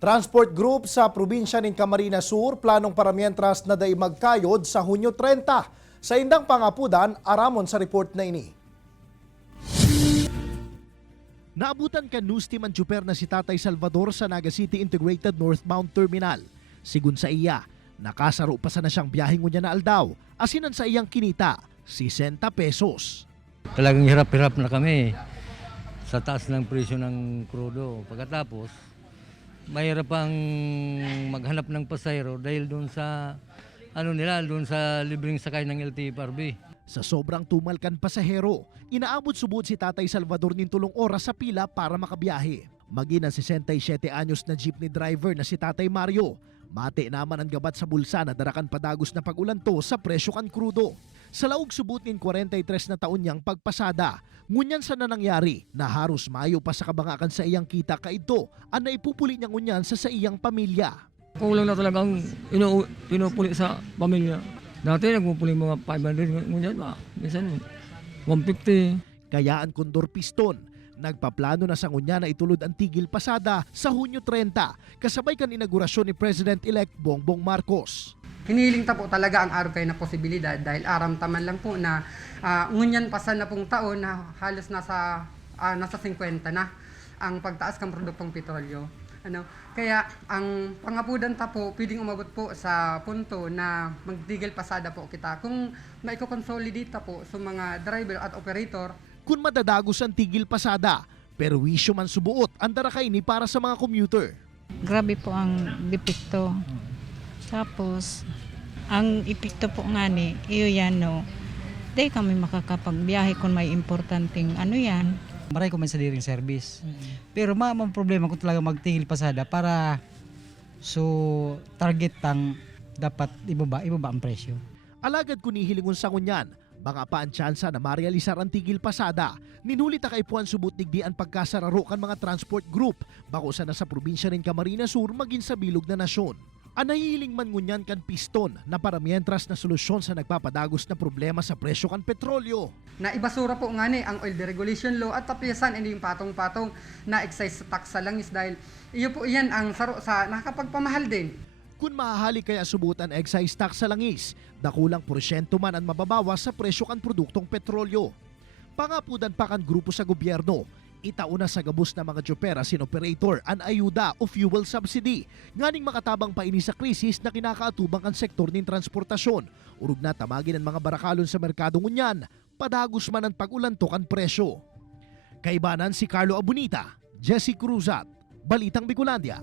Transport group sa probinsya ng Camarines Sur planong paramientras na day magkayod sa Hunyo 30. Sa indang pangapudan, aramon sa report na ini. Naabutan ka news team ang tsuper na si Tatay Salvador sa Naga City Integrated Northbound Terminal. Sigun sa iya, nakasaro pa sa na siyang biyaheng niya na aldaw, asinan sa iyang kinita, 60 pesos. Talagang hirap-hirap na kami sa taas ng presyo ng krudo. Pagkatapos, mahirap pang maghanap ng pasahero dahil doon sa doon sa libreng sakay ng LTFRB. Sa sobrang tumalkan pasahero, inaabot subod si Tatay Salvador ng tulong oras sa pila para makabiyahe. Maging ang 67 anyos na jeepney driver na si Tatay Mario, mati naman ang gabat sa bulsa na darakan padagos na pagulanto sa presyo kan krudo. Sa laog subot nin 43 na taon niyang pagpasada, ngunyan sa nangyari na haros mayo pa sa kabangakan sa iyang kita kaito ang naipupuli niya ngunyan sa iyang pamilya. Kulang na talagang pinupuli sa pamilya. Dati nagpupuli mga 500, ngunyan ba? Minsan 150. Kaya ang Condor Piston, nagpaplano na sa ngunya na itulod ang tigil pasada sa Hunyo 30 kasabay kan inaugurasyon ni President-elect Bongbong Marcos. Hinihiling ta po talaga ang araw kayo na posibilidad dahil aramtaman lang po na ngunyan pasan na pong taon na halos nasa 50 na ang pagtaas ng produktong petrolyo. Kaya ang pangapudan ta po pwedeng umabot po sa punto na magtigil pasada po kita. Kung maiko-consolidate ta po sa mga driver at operator, kung madadagos ang tigil pasada, pero wisyo man subuot ang darakay ni para sa mga commuter. Grabe po ang depekto. Tapos, ang epekto po nga ni, iyo yan no, di kami makakapagbiyahe kung may importanteng yan. Maray ko man sa diring service. Pero ang problema ko talaga magtigil pasada para target tang dapat ibaba ang presyo. Alagad kung nihilingon sa kunyan, baka pa ang tsansa na marealisar ang tigil pasada. Ninulit kay Puan subot digdi ang pagkasararo kan mga transport group bako sa nasa probinsya ng Camarines Sur maging sa bilog na nasyon. Anahiling man ngunyan kan piston na para mientras na solusyon sa nagpapadagos na problema sa presyo kan petrolyo. na ibasura po nga ni ang oil deregulation law at tapiasan hindi yung patong-patong na excise tax sa langis dahil iyo po iyan ang saro sa nakakapagpamahal din. Kung mahahali kaya subutan excise tax sa langis, dakulang porsyento man ang mababawas sa presyo kan produktong petrolyo. Pangapudan pa kan grupo sa gobyerno, itauna sa gabos na mga tsuper sin operator ang ayuda o fuel subsidy nganing makatabang pa ini sa krisis na kinakaatubang ang sektor ng transportasyon. Urog na tamagin ang mga barakalon sa merkado ngunyan, padagos man ang pag-ulantok ang presyo. Kaibanan si Carlo Abunita, Jesse Cruzat, Balitang Bicolandia.